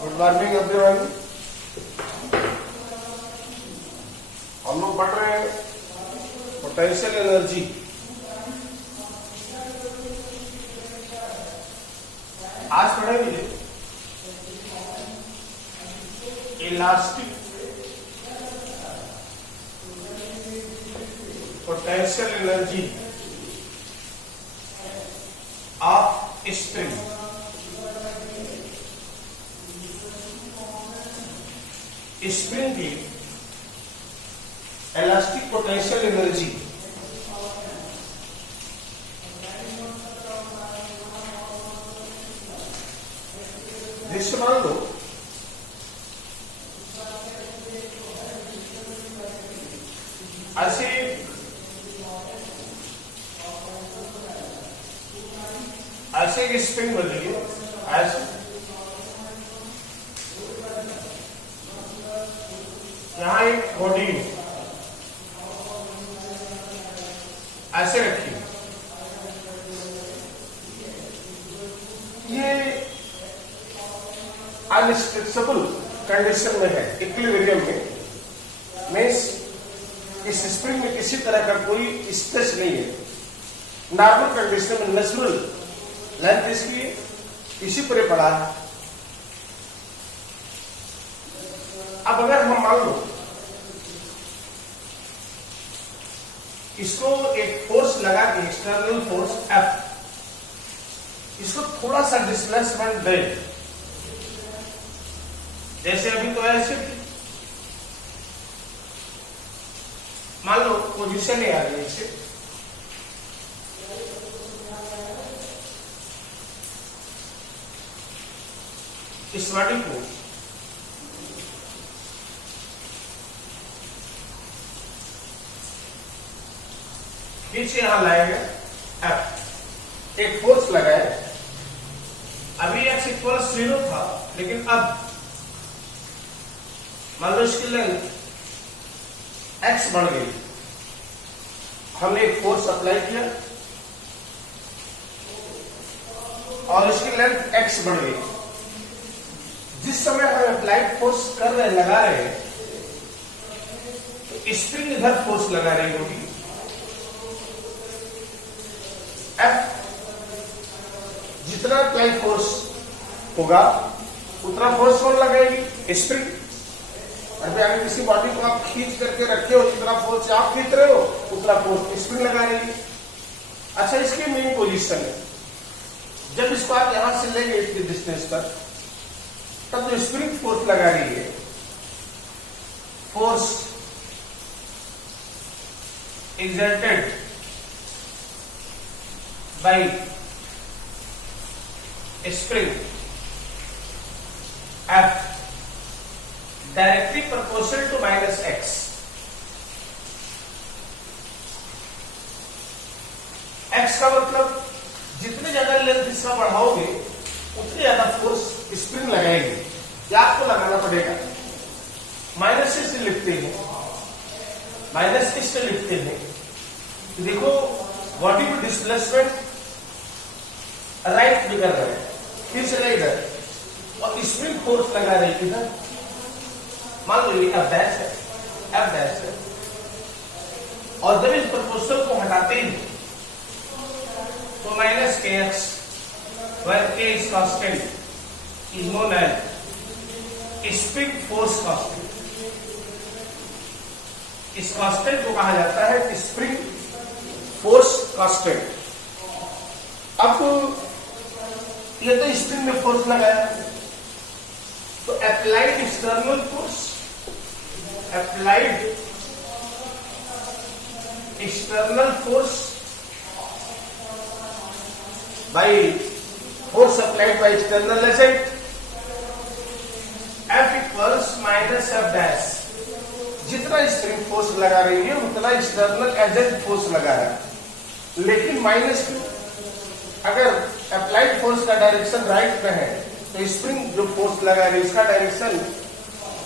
Good morning everyone. हम लोग पढ़ रहे हैं पोटेंशियल एनर्जी। आज पढ़ेंगे elastic potential energy of spring. Spring की इलास्टिक पोटेंशियल एनर्जी जैसे मान लो ऐसे एक स्प्रिंग बदलिए, ऐसे यहां एक बॉडी ऐसे रखिए। ये अनस्ट्रेचेबल कंडीशन में है, इक्विलिब्रियम में। मींस इस स्प्रिंग में किसी तरह का कोई स्ट्रेस नहीं है। नॉर्मल कंडीशन में नेचुरल लेंथ इसकी इसी पर पड़ा है। अब अगर हम मान लो इसको एक फोर्स लगा के, एक्सटर्नल फोर्स F, इसको थोड़ा सा डिस्प्लेसमेंट दे, जैसे अभी तो ऐसे मान लो पोजीशन ही आ रही है इसे, इस बॉडी को नीचे यहां लाएंगे F, एक फोर्स लगाए। अभी x इक्वल 0 था, लेकिन अब मान लो इसकी लेंथ x बढ़ गई। हमने एक फोर्स अप्लाई किया और इसकी लेंथ x बढ़ गई। जिस समय हम अप्लाइड फोर्स कर रहे हैं, लगा रहे हैं, तो स्प्रिंग इधर फोर्स लगा रही होगी। F जितना अप्लाइड फोर्स होगा उतना फोर्स कौन लगाएगी? स्प्रिंग। अगर किसी बॉडी को आप खींच करके रखे हो, जितना फोर्स आप खींच रहे हो उतना फोर्स स्प्रिंग लगा रही है। अच्छा, इसकी मेन पोजीशन है, जब इसको आप यहां से लेंगे इसकी डिस्टेंस तक, तब जो स्प्रिंग फोर्स लगा रही है, force exerted by spring F directly proportional to minus x। x का मतलब जितने ज्यादा लेंथ इसका बढ़ाओगे उतनी ज्यादा फोर्स स्प्रिंग लगाएगी, या आपको लगाना पड़ेगा। माइनस से लिखते हैं, माइनस से लिखते हैं। तो देखो बॉडी में डिस्प्लेसमेंट राइट में कर रहे हैं, फिर से इधर, और स्प्रिंग फोर्स लगा रही है इधर। मान लो ये F डैश है, F डैश है, और जब इस प्रोपोर्शनल को हटाते हैं तो माइनस के x, where K is constant, is known as spring force constant। इस कांस्टेंट को कहा जाता है स्प्रिंग फोर्स कांस्टेंट। अब ये तो स्प्रिंग में फोर्स लगाया, तो applied external force, applied external force by force applied by external agent F equals minus F dash. जितना स्प्रिंग फोर्स लगा रही है उतना एक्सटर्नल एजेंट फोर्स लगा रहा है, लेकिन माइनस क्यों? अगर अप्लाइड फोर्स का डायरेक्शन राइट में है तो स्प्रिंग जो फोर्स लगा रही है इसका डायरेक्शन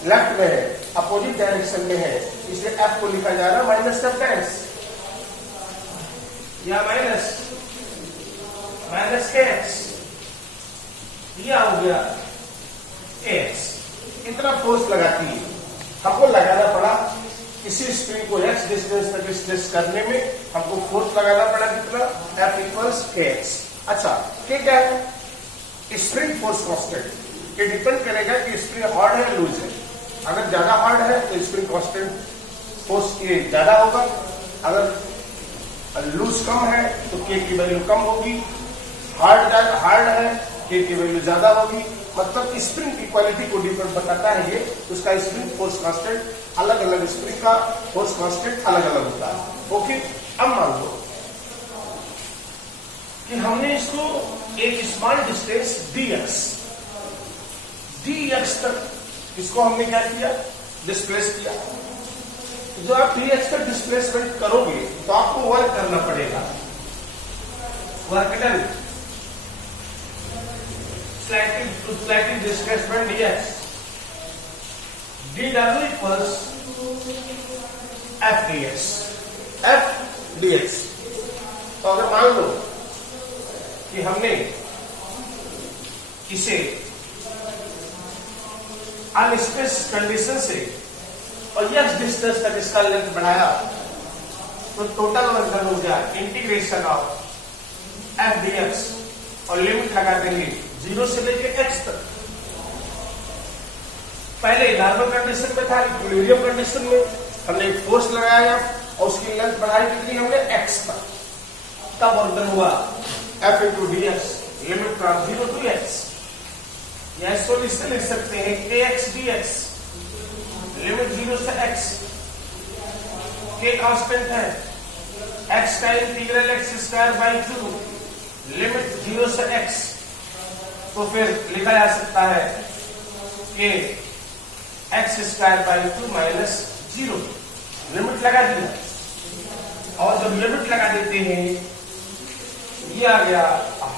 लेफ्ट में है, अपोजिट डायरेक्शन में है, इसलिए F को लिखा जा रहा है माइनस F डैश, या माइनस के एक्स। यह हो गया एक्स इतना फोर्स लगाती है। हमको लगाना पड़ा किसी स्प्रिंग को एक्स डिस्टेंस तक स्ट्रेच करने में हमको फोर्स लगाना पड़ा कितना, F इक्वल्स एक्स। अच्छा ये क्या है, स्प्रिंग फोर्स कांस्टेंट। ये डिपेंड करेगा कि स्प्रिंग हार्ड है लूज है। अगर ज्यादा हार्ड है तो स्प्रिंग कांस्टेंट फोर्स के ज्यादा होगा, अगर लूज कम है तो के की वैल्यू कम होगी, हार्ड है के की वैल्यू ज्यादा होगी। मतलब स्प्रिंग की क्वालिटी को डिपेंड बताता है ये, उसका स्प्रिंग फोर्स कांस्टेंट अलग अलग, स्प्रिंग का फोर्स कांस्टेंट अलग अलग होता है। ओके, अब मान लो कि हमने इसको एक स्मॉल डिस्टेंस dx तक इसको हमने क्या किया, डिस्प्लेस किया। जो आप dx तक डिस्प्लेसमेंट करोगे तो आपको वर्क करना पड़ेगा, work done slightly displacement dx, dw equals f dx। तो अगर मान लो कि हमने इसे अनस्पेस कंडीशन से और x डिस्टेंस तक इसका लेंथ बढ़ाया तो टोटल वर्क हो गया इंटीग्रेशन ऑफ f dx और लिमिट लगा देंगे 0 से लेके x तक। पहले नॉर्मल कंडीशन में था, इक्विलिब्रियम कंडीशन में हमने फोर्स लगाया और उसकी लेंथ बढ़ाई कितनी, हमने x तक, तब वर्क हुआ f into d x, limit from 0 to x। यह सोल्यूशन लिख सकते हैं kx dx, लिमिट 0 से x, k कांस्टेंट है, x का integral x square by 2, limit 0 से x। तो फिर लिखा जा सकता है कि x square by 2 minus 0, limit लगा दिया। और जब लिमिट लगा देते हैं ये आ गया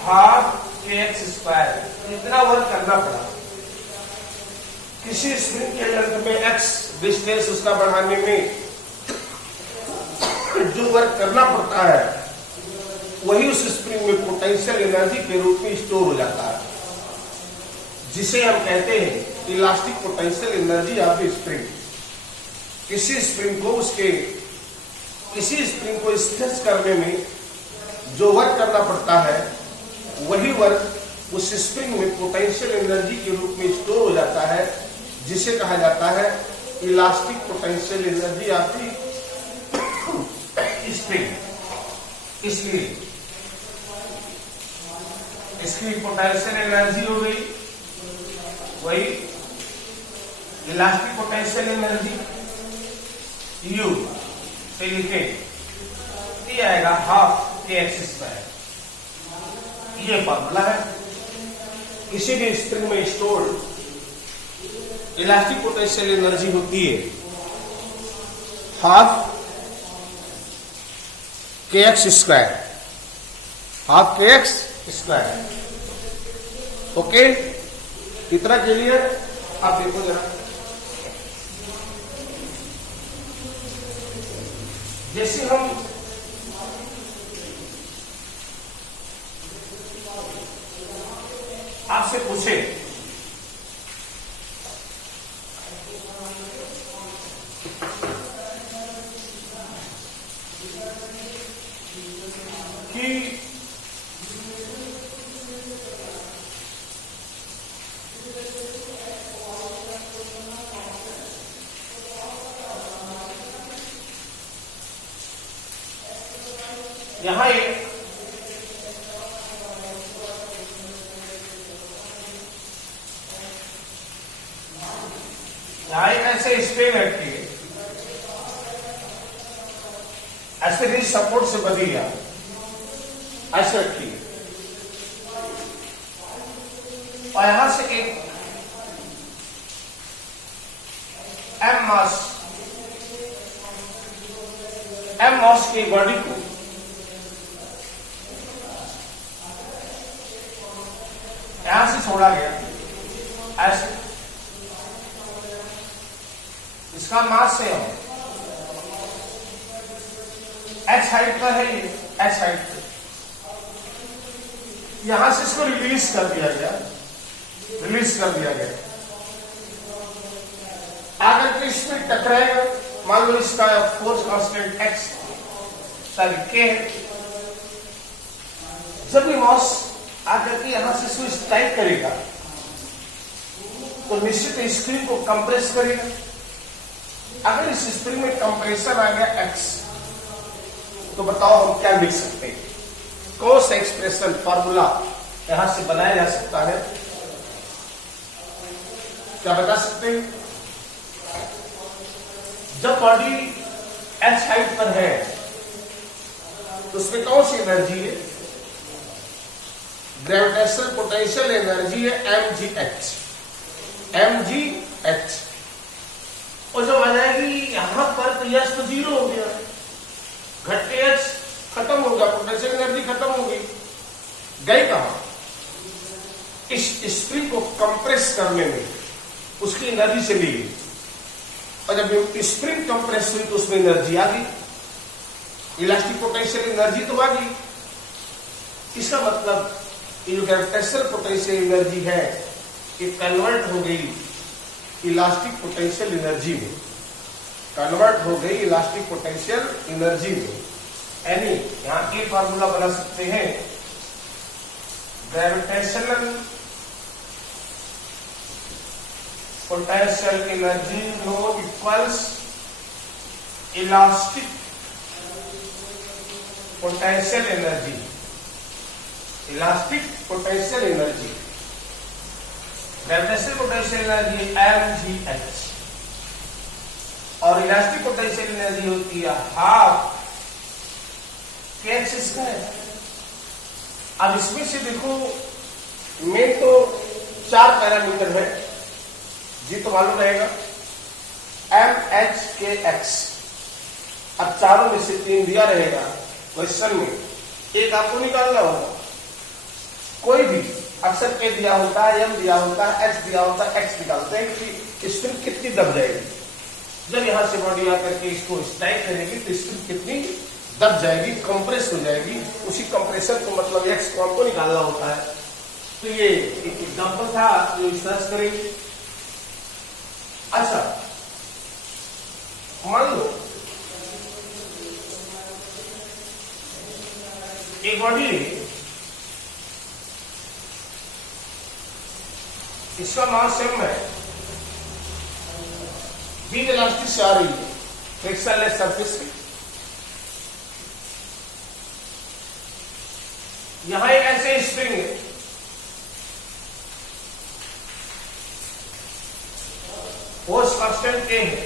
हाफ के एक्स स्क्वायर। इतना वर्क करना पड़ा किसी स्प्रिंग के लेंथ में x डिस्टेंस उसका बढ़ाने में जो वर्क करना पड़ता है वही उस स्प्रिंग में पोटेंशियल एनर्जी के रूप में स्टोर हो जाता है, जिसे हम कहते हैं elastic potential energy of the spring. किसी स्प्रिंग को स्ट्रेच करने में जो वर्क करना पड़ता है वही वर्क उस स्प्रिंग में पोटेंशियल एनर्जी के रूप में स्टोर हो जाता है, जिसे कहा जाता है elastic potential energy of the spring. इसलिए इसकी पोटेंशियल एनर्जी हो गई वही इलास्टिक पोटेंशियल एनर्जी U पे लिखे ये आएगा हाफ के एक्स स्क्वायर। ये फॉर्मूला है। किसी भी स्प्रिंग में स्टोर्ड इलास्टिक पोटेंशियल एनर्जी होती है हाफ के एक्स स्क्वायर, हाफ के एक्स स्क्वायर। ओके, कितना क्लियर? आप देखो जरा, जैसे हम आपसे पूछे कि यहां एक ऐसे स्प्रिंग रखी है, ऐसे रिज सपोर्ट से बनी है, ऐसे रखी है और यहां से एक एम मास की बॉडी को यहां से छोड़ा गया, ऐसे इसका मास से h हाइट पर है, ये h हाइट पे, यहां से इसको रिलीज कर दिया गया आकर के इसमें टकराएगा, मान लो इसका फोर्स कांस्टेंट एक्स सॉरी के है। जब भी मास आकर के यहां से इसको स्ट्राइक करेगा तो निश्चित स्प्रिंग को कंप्रेस करेगा। अगर इस स्प्रिंग में कंप्रेशन आ गया एक्स, तो बताओ हम क्या लिख सकते हैं? कौन सा एक्सप्रेशन फार्मूला यहां से बनाया जा सकता है? क्या बता सकते हैं? जब बॉडी एच हाइट पर है तो उसमें कौन सी एनर्जी है? ग्रेविटेशनल पोटेंशियल एनर्जी है mgh। mgh और जब आ जाएगी यहां पर तो यह तो जीरो हो गया, घटके एच खत्म हो गया, पोटेंशियल एनर्जी खत्म हो गई, गई कहां? इस स्प्रिंग को कंप्रेस करने में उसकी एनर्जी चली गई, और जब स्प्रिंग कंप्रेस हुई तो उसमें एनर्जी आ गई, इलास्टिक पोटेंशियल एनर्जी तो आ गई। इसका मतलब ये जो ग्रेविटेशनल पोटेंशियल एनर्जी है ये कन्वर्ट हो गई इलास्टिक पोटेंशियल एनर्जी में, कन्वर्ट हो गई इलास्टिक पोटेंशियल एनर्जी में। यानी यहां एक फार्मूला बना सकते हैं, gravitational potential energy no equals elastic potential energy, elastic potential energy, gravitational potential energy mgh और इलास्टिक पोटेंशियल एनर्जी होती है हाफ kx स्क्वायर। अब इसमें से देखो में तो 4 पैरामीटर है, जी तो मालूम रहेगा mh kx। अब चारों में से 3 दिया रहेगा क्वेश्चन में, एक आपको निकालना होगा। कोई भी अक्सर के दिया होता है, m दिया होता है, h दिया होता है, x निकालते हैं कि स्प्रिंग कितनी दब जाएगी। जब यहां से बॉडी आकर के इसको स्ट्राइक करेगी तो स्प्रिंग कितनी दब जाएगी, कंप्रेस हो जाएगी। उसी कंप्रेशन को मतलब x को हमको निकालना होता है। तो ये एक एग्जांपल था जो सर्च करेंगे। अच्छा मान लो एक बॉडी, इसका मास m है, बी वेलोसिटी से आ रही है फ्रिक्शनलेस सरफेस पे। यहां एक ऐसे स्प्रिंग है, फोर्स कांस्टेंट के है,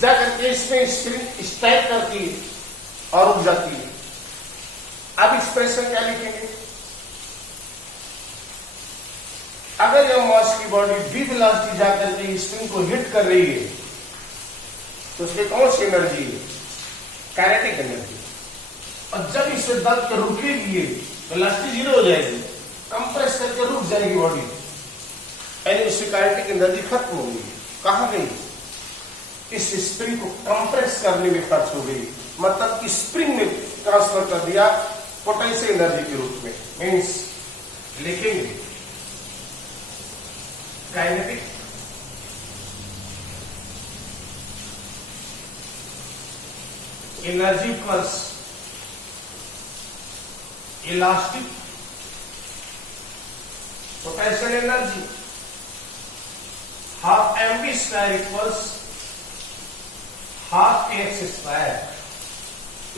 जाकर के इसमें स्प्रिंग स्ट्राइक करती है और रुक जाती है। अब एक्सप्रेशन क्या लिखेंगे? अगर यह मास की बॉडी वी वेलोसिटी जाकर के स्प्रिंग को हिट कर रही है तो उसमें कौन सी एनर्जी है? Kinetic energy. और जब इसे दब कर रुकेगी वेलोसिटी 0 हो जाएगी, कंप्रेस करके रुक जाएगी बॉडी, यानी उसकी काइनेटिक एनर्जी खत्म हो गई। कहां गई? इस स्प्रिंग को कंप्रेस करने में खर्च हो गई, मतलब स्प्रिंग में ट्रांसफर कर दिया पोटेंशियल एनर्जी के रूप में। मीन्स लिखेंगे kinetic energy plus elastic potential energy half mv square equals half kx square.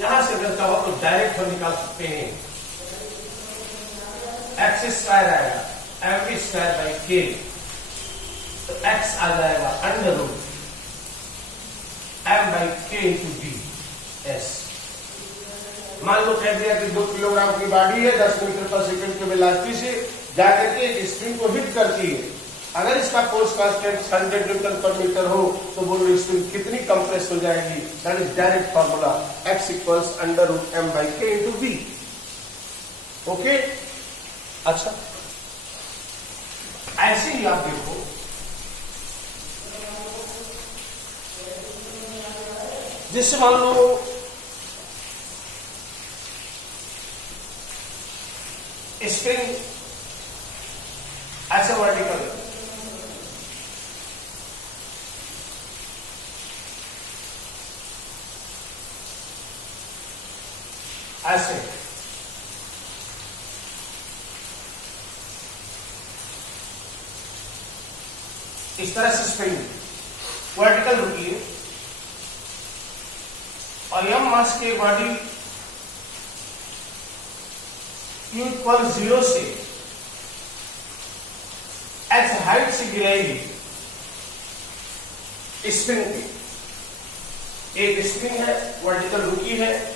यहां से अगर चाहो तो डायरेक्ट हम निकाल सकते हैं, x स्क्वायर आएगा mv स्क्वायर बाई k, तो x आ जाएगा under root m by k into d s. मान लो कह दिया कि 2 किलोग्राम की बॉडी है, 10 मीटर पर सेकंड की वेलोसिटी से जाकर के स्प्रिंग को हिट करती है। अगर इसका force constant 100 newton per metre हो तो बोलो स्प्रिंग कितनी कंप्रेस हो जाएगी? That is direct formula, x equals under root m by k into b. Okay, अच्छा ऐसे ही आप देखो जिससे मान लो स्प्रिंग ऐसे वर्टिकल ऐसे इस तरह से स्प्रिंग वर्टिकल रुकिए और यम मास के बॉडी Q इक्वल 0 से H हाइट से गिराएगी स्प्रिंग पे। एक स्प्रिंग है, वर्टिकल रुकी है,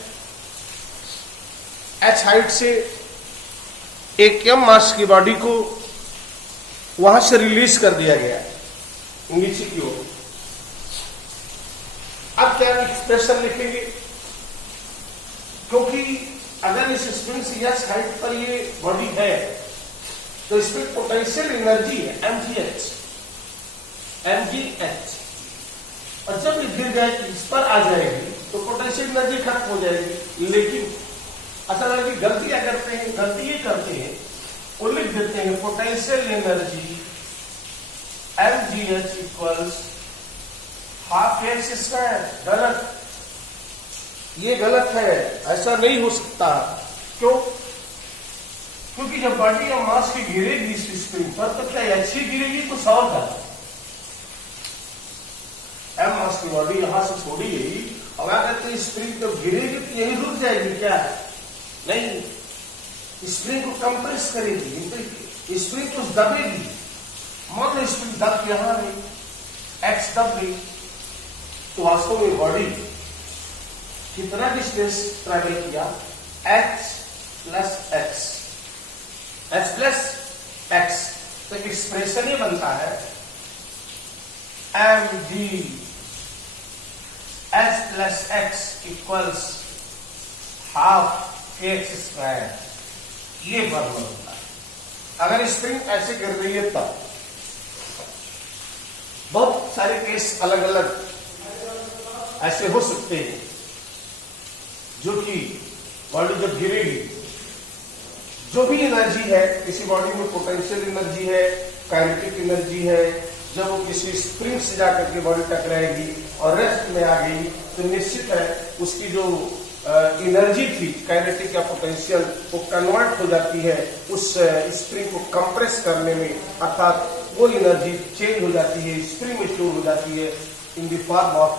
H हाइट से एक m मास की बॉडी को वहां से रिलीज कर दिया गया है नीचे की ओर। अब क्या एक्सप्रेशन लिखेंगे, क्योंकि अगर इस स्प्रिंग से एच हाइट पर ये बॉडी है तो इसमें पोटेंशियल एनर्जी है mgh, और जब ये गिर जाए इस पर आ जाएगी तो पोटेंशियल एनर्जी खत्म हो जाएगी। लेकिन असल में गलती क्या करते हैं, गलती ये करते हैं वो लिख देते हैं potential energy mgh equals half x square. गलत, ये गलत है, ऐसा नहीं हो सकता। क्यों? क्योंकि जब बॉडी या मास की गिरेगी इस स्प्रिंग पर तो क्या अच्छी गिरेगी तो 100 का एम मास की बॉडी यहां से छोड़ी गई और क्या कहते हैं स्प्रिंग जब गिरेगी तो यही रुक जाएगी क्या? नहीं, स्प्रिंग को कंप्रेस करेगी, स्प्रिंग को दबेगी। मान लो स्प्रिंग दब यहां नहीं, एक्स दब गई तो वास्तव में बॉडी कितना डिस्टेंस ट्रैवल किया? h plus x। तो एक्सप्रेशन ये बनता है mg h plus x equals half x square. ये फॉर्मूला होता है। अगर स्प्रिंग ऐसे गिर रही है तब बहुत सारे केस अलग अलग ऐसे हो सकते हैं, जो कि बॉडी जब गिरेगी जो भी एनर्जी है किसी बॉडी में, पोटेंशियल एनर्जी है, काइनेटिक एनर्जी है, जब वो किसी स्प्रिंग से जाकर के बॉडी टकराएगी और रेस्ट में आ गई तो निश्चित है उसकी जो एनर्जी थी काइनेटिक या पोटेंशियल वो कन्वर्ट हो जाती है उस स्प्रिंग को कंप्रेस करने में, अर्थात वो एनर्जी चेंज हो जाती है, स्प्रिंग में स्टोर हो जाती है in the form of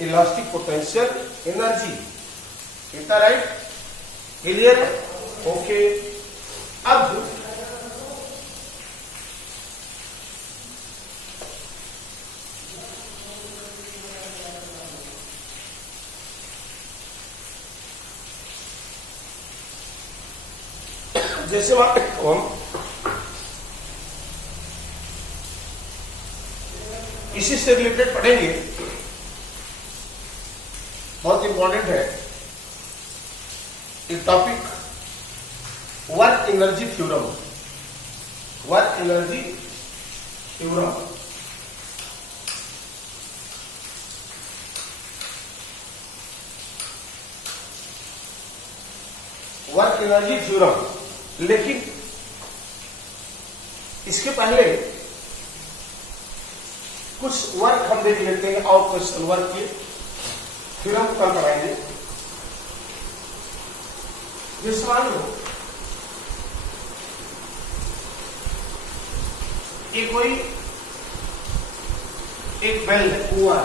elastic potential energy. इतना राइट? क्लियर? ओके। अब जैसे हम इसी से रिलेटेड पढ़ेंगे, बहुत इंपॉर्टेंट है ये topic, work energy theorem. Work energy theorem work energy theorem. लेकिन इसके पहले कुछ वर्क हम देख लेते हैं और क्वेश्चन वर्क के, फिर हम कल पढ़ाएंगे। जिस मान लो ये कोई एक बेल है, कुआं,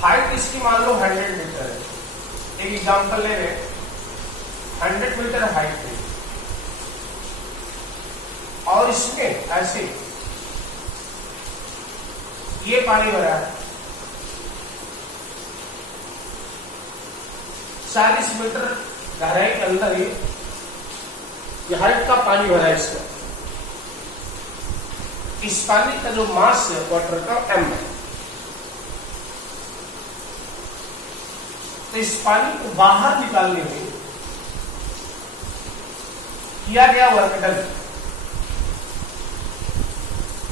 हाइट इसकी मान लो 100 मीटर है। एक एग्जांपल ले रहे, 100 मीटर हाइट है और इसमें ऐसे ये पानी भरा है, 40 मीटर गहराई के अंदर ये हाइट का पानी भरा है। इसमें इस पानी का जो मास है वाटर का m है। तो इस पानी को बाहर निकालने में किया गया वर्क डन,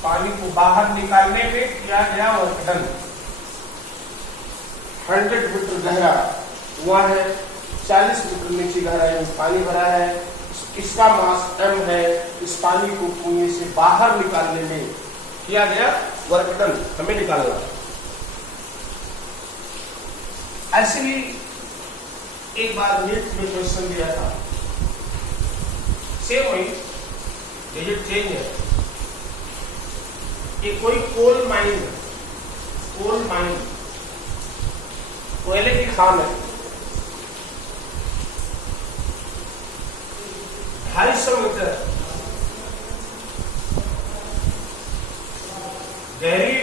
पानी को बाहर निकालने में किया गया वर्क डन 100 मीटर गहरा हुआ है, 40 मीटर नीचे गहराई में पानी भरा है, इसका मास m है। इस पानी को कुएं से बाहर निकालने में किया गया वर्क डन हमें निकालना। ऐसे ही एक बार नीट में क्वेश्चन दिया था, सेम वही डिजिट चेंज है कि कोई कोल माइन कोयले की खान है, 250 मीटर गहरी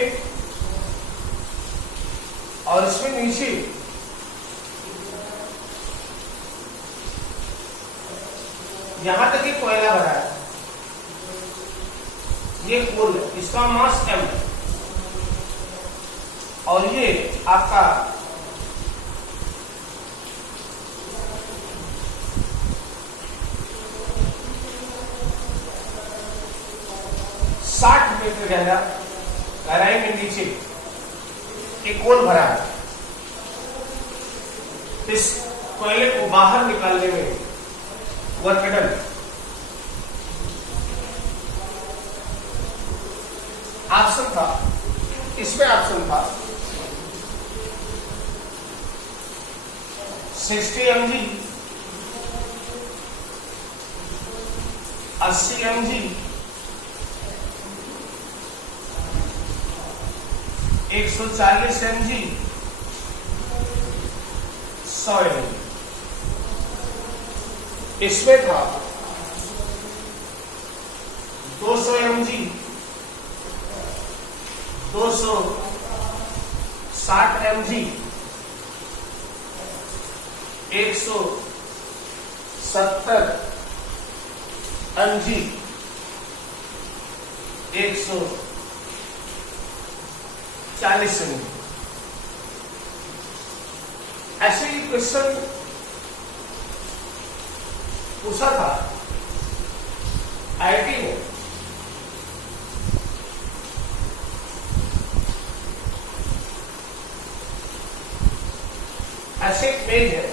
और इसमें नीचे यहां तक ही कोयला भरा है, ये कोल है, इसका मास m है और ये आपका मीटर गहराई में नीचे एक कोल भरा है। इस कोयले को बाहर निकालने में वर्क डन ऑप्शन था, इसमें ऑप्शन था 60 mg, 80 mg, 140 mg, 100 mg। इसमें था 200 mg, 260 mg, 170 mg, 140 mg। ऐसे ही क्वेश्चन पूछा था आईआईटी में, ऐसे एक पेज है,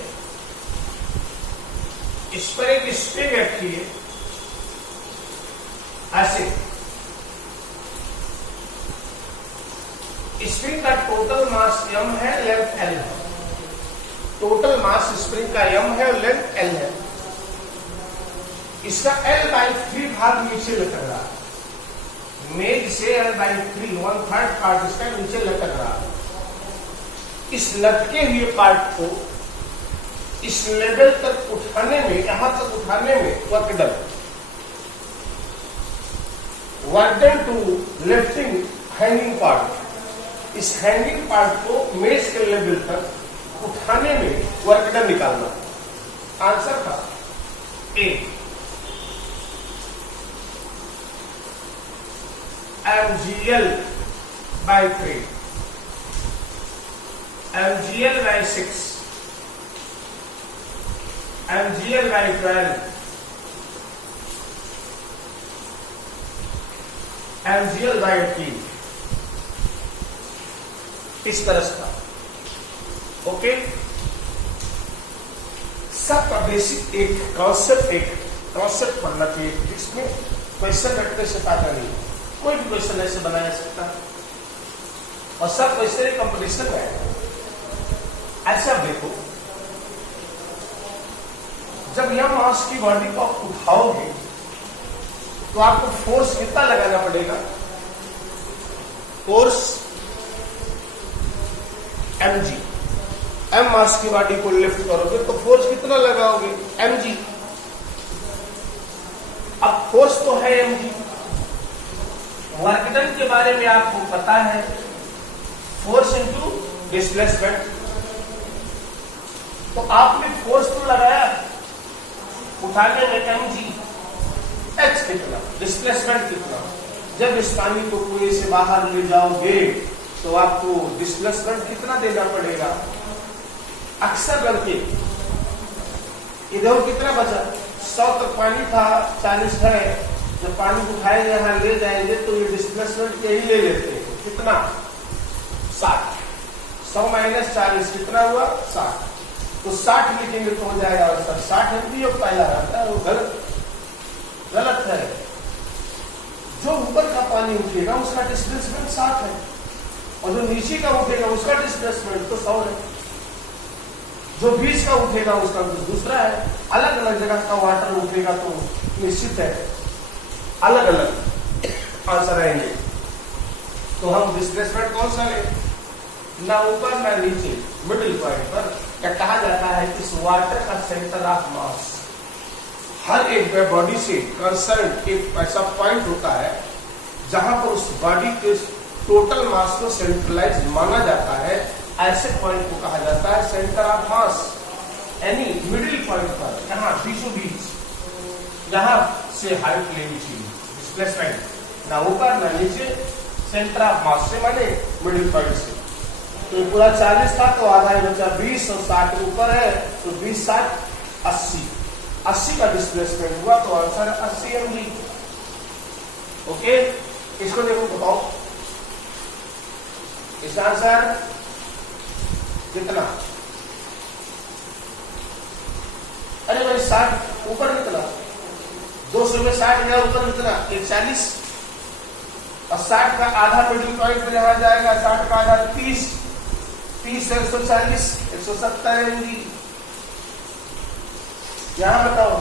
इस पर एक स्ट्रिंग रखी है, ऐसे स्प्रिंग का टोटल मास m है, लेंथ l है, टोटल मास स्प्रिंग का m है और लेंथ l है। इसका L/3 भाग नीचे लटक रहा है, मेज से L/3 1/3 पार्ट इसका नीचे लटक रहा है। इस लटके हुए पार्ट को इस लेवल तक उठाने में, यहां तक उठाने में work done to lifting hanging part, इस हैंगिंग पार्ट को मेज के लेवल तक उठाने में वर्क डन निकालना। आंसर था ए, mgl/3, mgl/6, mgl/12, mgl/3, इस तरह से था। ओके, सबका बेसिक एक कॉन्सेप्ट पढ़ना चाहिए, जिसमें क्वेश्चन रखने से फायदा नहीं, कोई भी क्वेश्चन ऐसे बनाया जा सकता है और सब क्वेश्चन एक कंपटीशन में है। ऐसे आप देखो, जब यह मास की बॉडी को आप उठाओगे तो आपको फोर्स कितना लगाना पड़ेगा? फोर्स mg, m मास की बॉडी को लिफ्ट करोगे तो फोर्स कितना लगाओगे? mg। अब फोर्स तो है mg, वर्क डन के बारे में आपको पता है, फोर्स इनटू डिस्प्लेसमेंट। तो आपने फोर्स तो लगाया उठाने में mg, h कितना, डिस्प्लेसमेंट कितना। जब इस पानी को कुएं से बाहर ले जाओगे तो आपको डिस्प्लेसमेंट कितना देना पड़ेगा? अक्सर लड़के इधर कितना बचा, 100 तक पानी था, 40 है, जब पानी उठाएंगे यहां ले जाएंगे तो ये डिस्प्लेसमेंट यही ले लेते हैं, कितना? 60। 100 - 40 कितना हुआ? 60। तो 60 लिखेंगे तो हो जाएगा सर 60 एमपी पहला रहता है, वो गलत है। जो ऊपर का पानी उठेगा उसका डिस्प्लेसमेंट 60 है और जो नीचे का उठेगा उसका डिस्प्लेसमेंट तो 100 है। जो बीच का उठेगा उसका दूसरा है। अलग अलग जगह का वाटर उठेगा तो निश्चित है अलग अलग आंसर आएंगे। तो हम डिस्प्लेसमेंट कौन सा ले, ना ऊपर ना नीचे, मिडिल पॉइंट पर। क्या कहा जाता है कि इस वाटर का सेंटर ऑफ मास, हर एक बॉडी से कंसर्न एक ऐसा पॉइंट होता है जहां पर उस बॉडी के टोटल मास को सेंट्रलाइज माना जाता है। ऐसे पॉइंट को कहा जाता है सेंटर ऑफ मास। यानी मिडिल पॉइंट पर, यहाँ बीचों बीच, यहाँ से हाइट लेनी चाहिए। डिस्प्लेसमेंट ना ऊपर ना नीचे, सेंटर ऑफ मास से माने मिडिल पॉइंट से। तो ये पूरा 40 था तो आधा ही बचा 20 और 60 ऊपर है तो 20 60 80, 80 का डिस्प्लेसमेंट हुआ तो आंसर है 80 mg। ओके, इसको देखो बताओ, इसका आंसर कितना? अरे भाई 60 ऊपर कितना, 200 में 60 गया, ऊपर कितना 140, और 60 का आधा मिडिल पॉइंट पर यहां जाएगा, 60 का आधा 30, 30 से 140 170 mg। यहां बताओ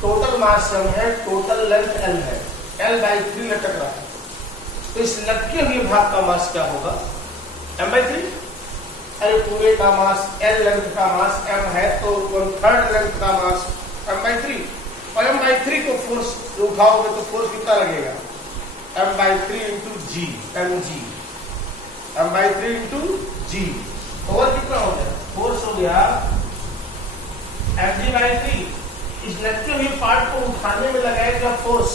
टोटल मास कम है, टोटल लेंथ L है, L/3 लटक रहा है, तो इस लटके हुए भाग का मास क्या होगा? M/3। अरे पूरे का मास L लेंथ का मास M है तो 1/3 लेंथ का मास M/3, और M/3 को फोर्स उठाओगे तो फोर्स कितना लगेगा? M/3 into G, mg, M/3 into G, over कितना हो गया? फोर्स हो गया mg/3। इस लटके हुए पार्ट को उठाने में लगाएगा फोर्स,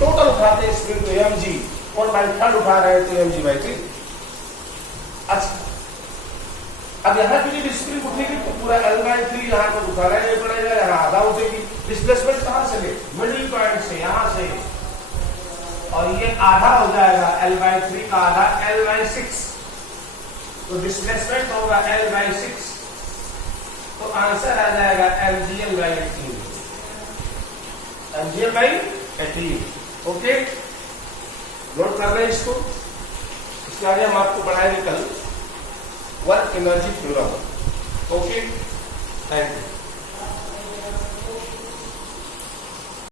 टोटल उठाते हैं स्प्रिंग को mg, 1/3 उठा रहे हैं तो mg/3। अच्छा, अब यहाँ की जब स्प्रिंग उठेगी तो पूरा L/3 यहाँ पर उठाना नहीं पड़ेगा, यहाँ आधा उठेगी। डिस्प्लेसमेंट कहां से ले? मिडिल पॉइंट से, यहां से, और ये आधा हो जाएगा L/3 का आधा L/6, तो डिस्प्लेसमेंट होगा L/6, तो आंसर आ जाएगा mgm/18, mgm/18। ओके, नोट कर रहे हैं इसको, इसके आगे हम आपको पढ़ाएंगे कल work energy theorem. Okay, thank you.